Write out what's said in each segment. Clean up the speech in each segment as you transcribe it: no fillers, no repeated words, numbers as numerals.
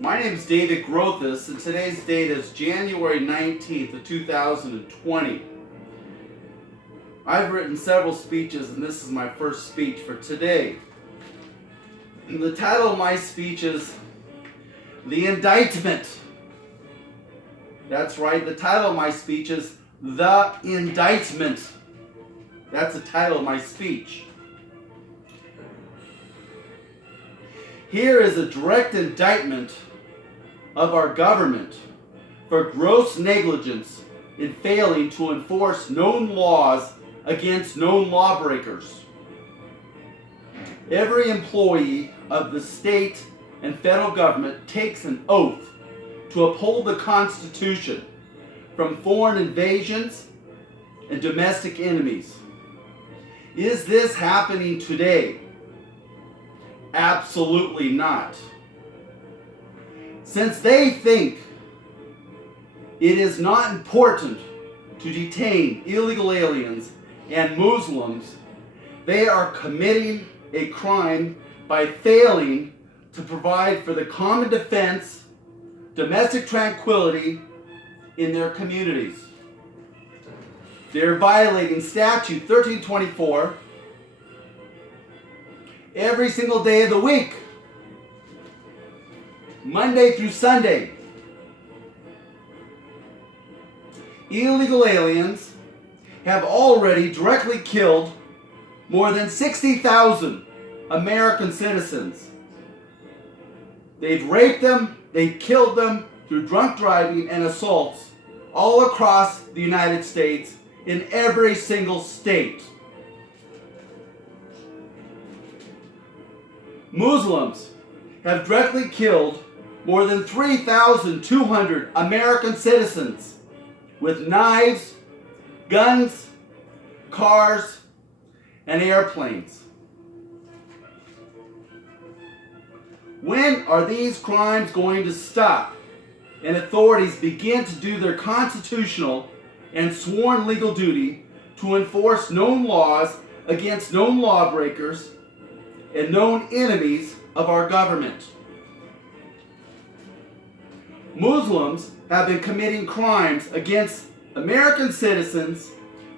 My name is David Grothus, and today's date is January 19th of 2020. I've written several speeches, and this is my first speech for today. The title of my speech is The Indictment. That's right, the title of my speech is The Indictment. That's the title of my speech. Here is a direct indictment of our government for gross negligence in failing to enforce known laws against known lawbreakers. Every employee of the state and federal government takes an oath to uphold the Constitution from foreign invasions and domestic enemies. Is this happening today? Absolutely not. Since they think it is not important to detain illegal aliens and Muslims, they are committing a crime by failing to provide for the common defense, domestic tranquility in their communities. They're violating Statute 1324 every single day of the week, Monday through Sunday. Illegal aliens have already directly killed more than 60,000 American citizens. They've raped them, they've killed them through drunk driving and assaults all across the United States in every single state. Muslims have directly killed more than 3,200 American citizens with knives, guns, cars, and airplanes. When are these crimes going to stop and authorities begin to do their constitutional and sworn legal duty to enforce known laws against known lawbreakers and known enemies of our government? Muslims have been committing crimes against American citizens,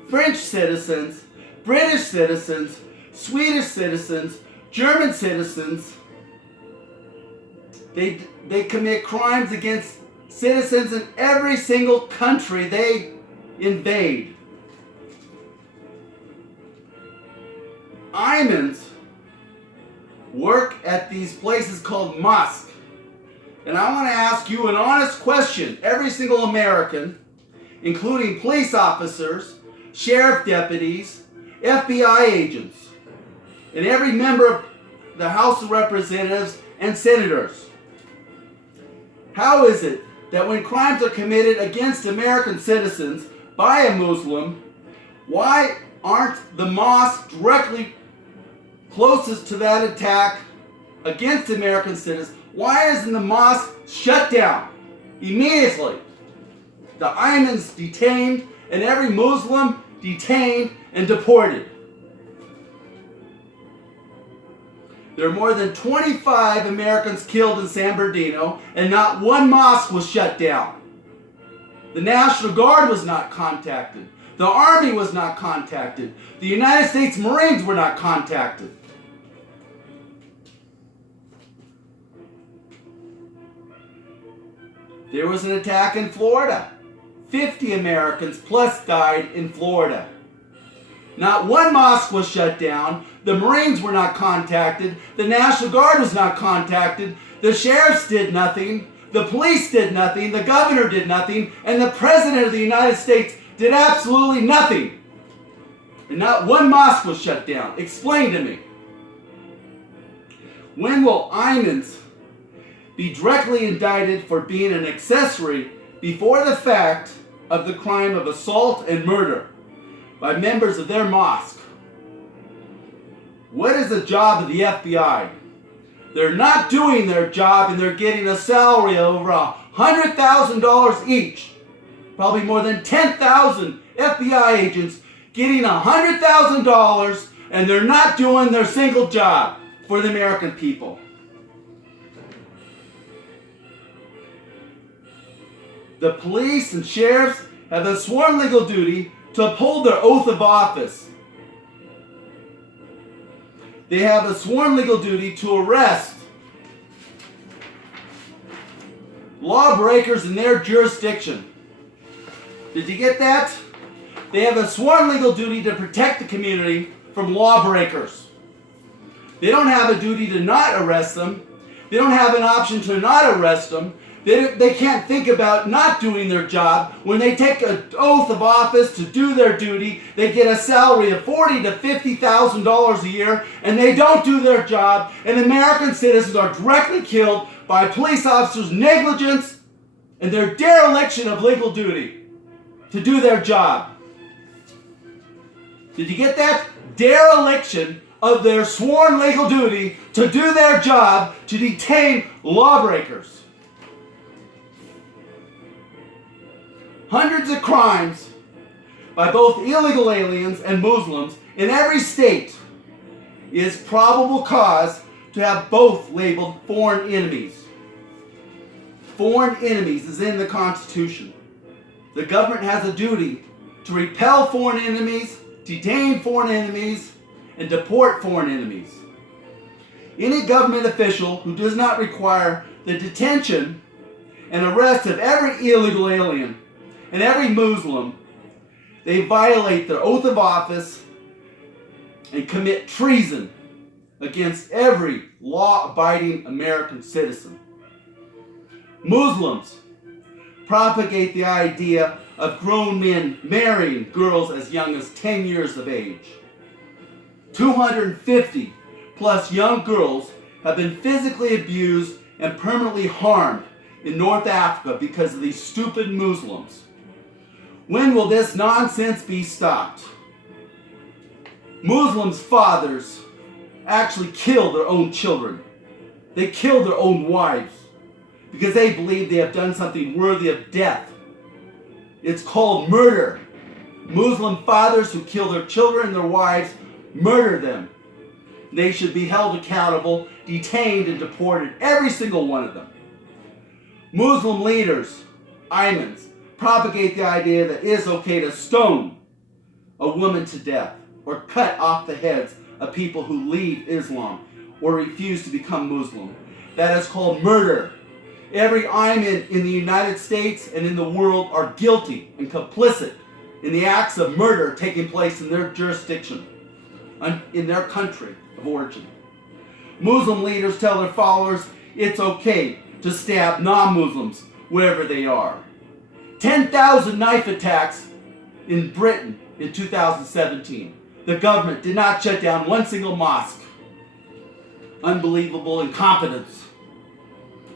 French citizens, British citizens, Swedish citizens, German citizens. They commit crimes against citizens in every single country they invade. Imams work at these places called mosques. And I want to ask you an honest question. Every single American, including police officers, sheriff deputies, FBI agents, and every member of the House of Representatives and senators. How is it that when crimes are committed against American citizens by a Muslim, why aren't the mosques directly closest to that attack against American citizens? Why isn't the mosque shut down immediately? The imams detained and every Muslim detained and deported. There are more than 25 Americans killed in San Bernardino, and not one mosque was shut down. The National Guard was not contacted. The Army was not contacted. The United States Marines were not contacted. There was an attack in Florida. 50 Americans plus died in Florida. Not one mosque was shut down. The Marines were not contacted. The National Guard was not contacted. The sheriffs did nothing. The police did nothing. The governor did nothing. And the President of the United States did absolutely nothing. And not one mosque was shut down. Explain to me. When will imams be directly indicted for being an accessory before the fact of the crime of assault and murder by members of their mosque? What is the job of the FBI? They're not doing their job, and they're getting a salary of over $100,000 each. Probably more than 10,000 FBI agents getting $100,000, and they're not doing their single job for the American people. The police and sheriffs have a sworn legal duty to uphold their oath of office. They have a sworn legal duty to arrest lawbreakers in their jurisdiction. Did you get that? They have a sworn legal duty to protect the community from lawbreakers. They don't have a duty to not arrest them. They don't have an option to not arrest them. They can't think about not doing their job. When they take an oath of office to do their duty, they get a salary of $40,000 to $50,000 a year, and they don't do their job, and American citizens are directly killed by police officers' negligence and their dereliction of legal duty to do their job. Did you get that? Dereliction of their sworn legal duty to do their job to detain lawbreakers. Hundreds of crimes by both illegal aliens and Muslims in every state is probable cause to have both labeled foreign enemies. Foreign enemies is in the Constitution. The government has a duty to repel foreign enemies, detain foreign enemies, and deport foreign enemies. Any government official who does not require the detention and arrest of every illegal alien and every Muslim, they violate their oath of office and commit treason against every law-abiding American citizen. Muslims propagate the idea of grown men marrying girls as young as 10 years of age. 250 plus young girls have been physically abused and permanently harmed in North Africa because of these stupid Muslims. When will this nonsense be stopped? Muslims' fathers actually kill their own children. They kill their own wives because they believe they have done something worthy of death. It's called murder. Muslim fathers who kill their children and their wives murder them. They should be held accountable, detained, and deported, every single one of them. Muslim leaders, imams, propagate the idea that it is okay to stone a woman to death or cut off the heads of people who leave Islam or refuse to become Muslim. That is called murder. Every imam in the United States and in the world are guilty and complicit in the acts of murder taking place in their jurisdiction, in their country of origin. Muslim leaders tell their followers it's okay to stab non-Muslims wherever they are. 10,000 knife attacks in Britain in 2017. The government did not shut down one single mosque. Unbelievable incompetence.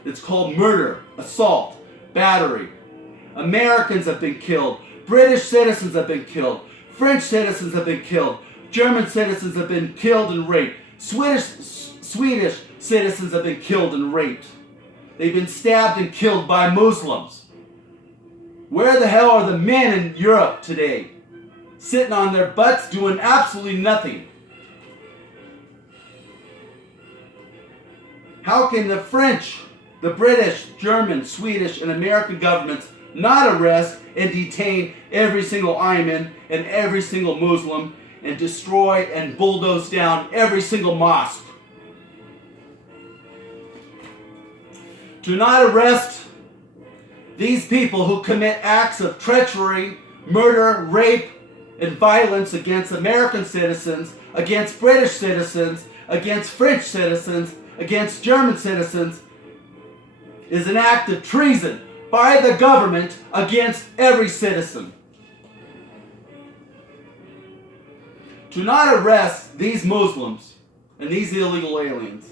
It's called murder, assault, battery. Americans have been killed. British citizens have been killed. French citizens have been killed. German citizens have been killed and raped. Swedish citizens have been killed and raped. They've been stabbed and killed by Muslims. Where the hell are the men in Europe today? Sitting on their butts doing absolutely nothing. How can the French, the British, German, Swedish, and American governments not arrest and detain every every imam and every single Muslim and destroy and bulldoze down every single mosque? Do not arrest these people who commit acts of treachery, murder, rape, and violence against American citizens, against British citizens, against French citizens, against German citizens, is an act of treason by the government against every citizen. To not arrest these Muslims and these illegal aliens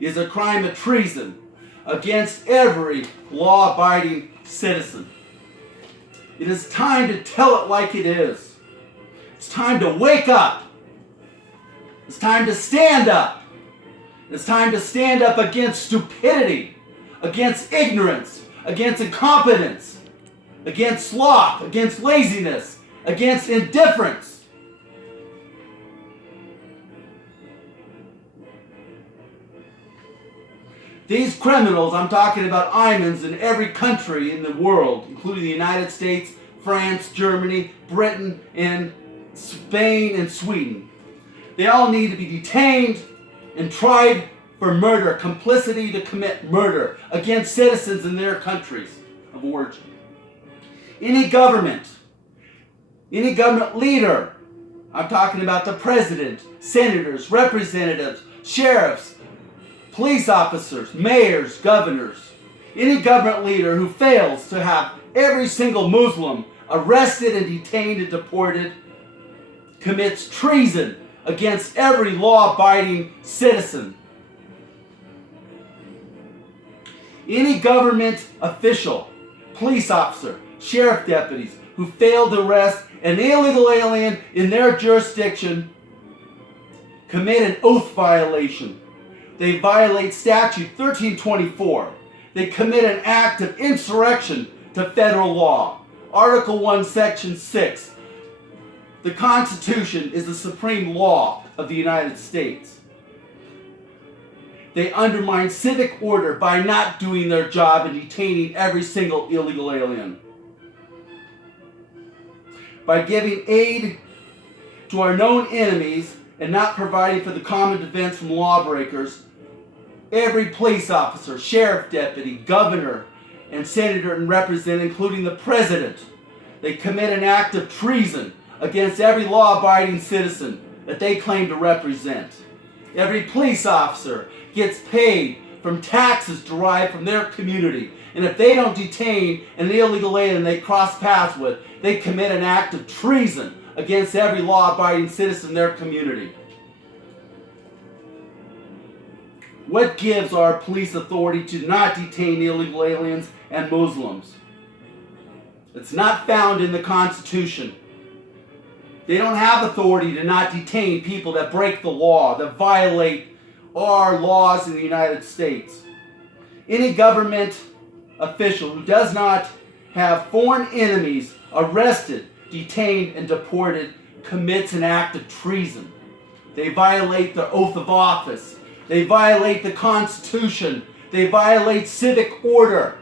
is a crime of treason against every law-abiding citizen. It is time to tell it like it is. It's time to wake up. It's time to stand up. It's time to stand up against stupidity, against ignorance, against incompetence, against sloth, against laziness, against indifference. These criminals, I'm talking about imams in every country in the world, including the United States, France, Germany, Britain, and Spain and Sweden. They all need to be detained and tried for murder, complicity to commit murder against citizens in their countries of origin. Any government leader, I'm talking about the president, senators, representatives, sheriffs, police officers, mayors, governors, any government leader who fails to have every single Muslim arrested and detained and deported commits treason against every law-abiding citizen. Any government official, police officer, sheriff deputies who fail to arrest an illegal alien in their jurisdiction commit an oath violation. They violate statute 1324. They commit an act of insurrection to federal law. Article 1, Section 6. The Constitution is the supreme law of the United States. They undermine civic order by not doing their job and detaining every single illegal alien. By giving aid to our known enemies and not providing for the common defense from lawbreakers, every police officer, sheriff deputy, governor, and senator and representative, including the president, they commit an act of treason against every law-abiding citizen that they claim to represent. Every police officer gets paid from taxes derived from their community. And if they don't detain an illegal alien they cross paths with, they commit an act of treason against every law-abiding citizen in their community. What gives our police authority to not detain illegal aliens and Muslims? It's not found in the Constitution. They don't have authority to not detain people that break the law, that violate our laws in the United States. Any government official who does not have foreign enemies arrested, detained, and deported commits an act of treason. They violate the oath of office. They violate the Constitution. They violate civic order.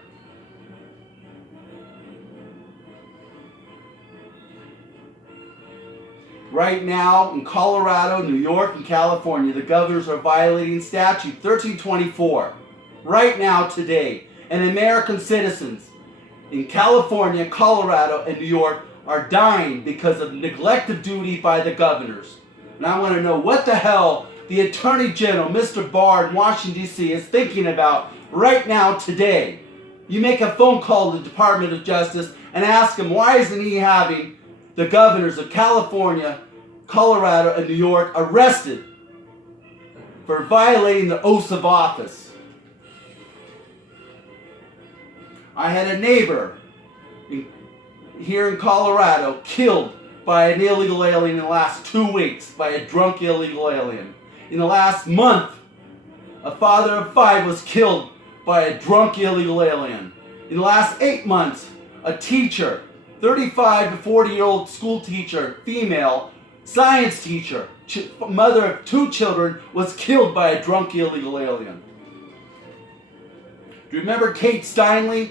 Right now, in Colorado, New York, and California, the governors are violating statute 1324. Right now, today, and American citizens in California, Colorado, and New York are dying because of neglect of duty by the governors. And I want to know what the hell the Attorney General, Mr. Barr in Washington, D.C. is thinking about right now, today. You make a phone call to the Department of Justice and ask him why isn't he having the governors of California, Colorado, and New York arrested for violating the oaths of office. I had a neighbor here in Colorado killed by an illegal alien in the last 2 weeks, by a drunk illegal alien. In the last month, a father of 5 was killed by a drunk illegal alien. In the last 8 months, a teacher, 35 to 40-year-old school teacher, female, science teacher, mother of 2 children, was killed by a drunk illegal alien. Do you remember Kate Steinle?